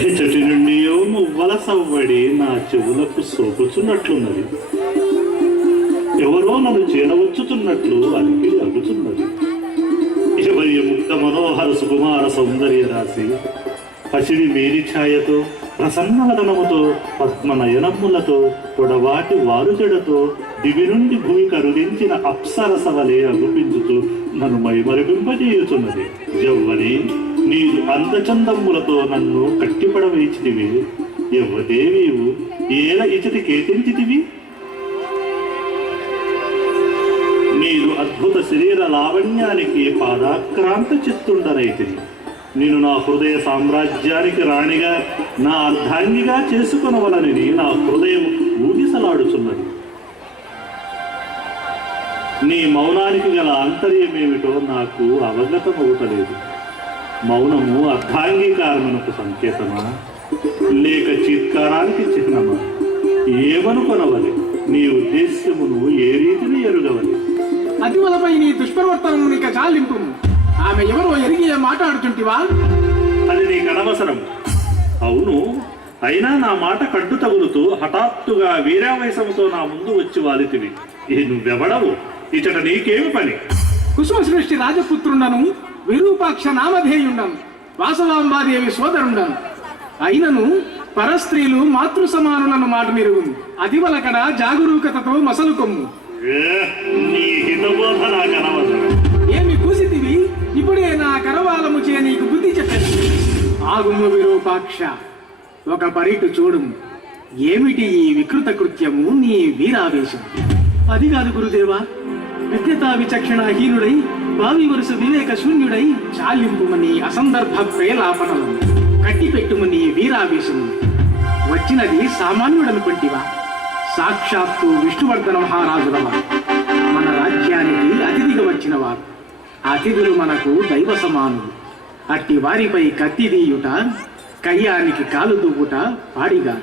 ఎచ్చటి నుండి మువ్వల సవ్వడి నా చెవులకు సోకుచున్నట్లున్నది. ఎవరో నన్ను చేరవచ్చుతున్నట్లు అలికి అగుతున్నది. ఎవరి ముక్త మనోహర సుకుమార సౌందర్య రాశి పసిడి మేరి ఛాయతో, ప్రసన్నవదనముతో, పద్మనయనములతో, పొడవాటి వారుజడతో దివి నుండి భూమి కరుగించిన అప్సరసవలే అగుపించుతూ నన్ను మైమరిపింపజేయుచున్నది. ఎవ్వరి నీరు అందచందమ్ములతో నన్ను కట్టిపడవేచితివి. ఎవ్వదేవీవు ఏల ఇచటి కేతించితివి. నీరు అద్భుత శరీర లావణ్యానికి పాదాక్రాంత చిత్తుండనైతిని. నేను నా హృదయ సామ్రాజ్యానికి రాణిగా, నా అర్ధాంగిగా చేసుకొనవలనని నా హృదయం ఊగిసలాడుచున్నది. నీ మౌనానికి గల ఆంతర్యమేమిటో నాకు అవగతమవుతలేదు. మౌనము అర్ధాంగీకారమునకు సంకేతమా, లేక చీత్కారానికి చిహ్నమా? ఏమనుకొనవలి? నీ ఉద్దేశ్యమును ఏ రీతిని ఎరుగవలి? అతివలపై నీ దుష్ప్రవర్తనము నీక చాలింపు. ఆమె ఎవరో ఎరిగి మాట్లాడుతుంటివా? అది నీకు అనవసరం. అవును, అయినా నా మాట కడ్డు తగులుతూ హఠాత్తుగా వీరావేశంతో నా ముందు వచ్చి వాలితివి. నువ్వెవడవు? ఇచ్చట నీకేమి పని? కుసుమ సృష్టి రాజపుత్రుండను, విరూపాక్ష నామధేయుండను, వాసవాంబాదేవి సోదరుండను. అయినను పరస్త్రీలు మాతృ సమానులను మాట మెరుగు. అతివలకడ జాగరూకతతో మసలు కొమ్ము. నీ హితబోధ నాకు అనవసరం. ఏమి కూసితివి? ఇప్పుడే నా కరవాలము చే నీకు బుద్ధి చెప్పేది. ఆగుము విరూపాక్ష, ఒక పరిటు చూడుము. ఏమిటి ఈ వికృత కృత్యము, నీ వీరావేశం? అది కాదు గురుదేవా, విజ్ఞతా విచక్షణహీనుడై, భావి వరుస వివేక శూన్యుడై చాలింపుమని అసందర్భ ప్రేలాపనలను కట్టిపెట్టుము నీ వీరావేశము. వచ్చినది సామాన్యుడనుకుంటివా? సాక్షాత్తు విష్ణువర్ధన మహారాజులవారు, మన రాజ్యానికి అతిథిగా వచ్చిన వారు. అతిథులు మనకు దైవ సమానులు. అట్టి వారిపై కత్తి దీయుట, కయ్యానికి కాలు దువ్వుట పాడిగా.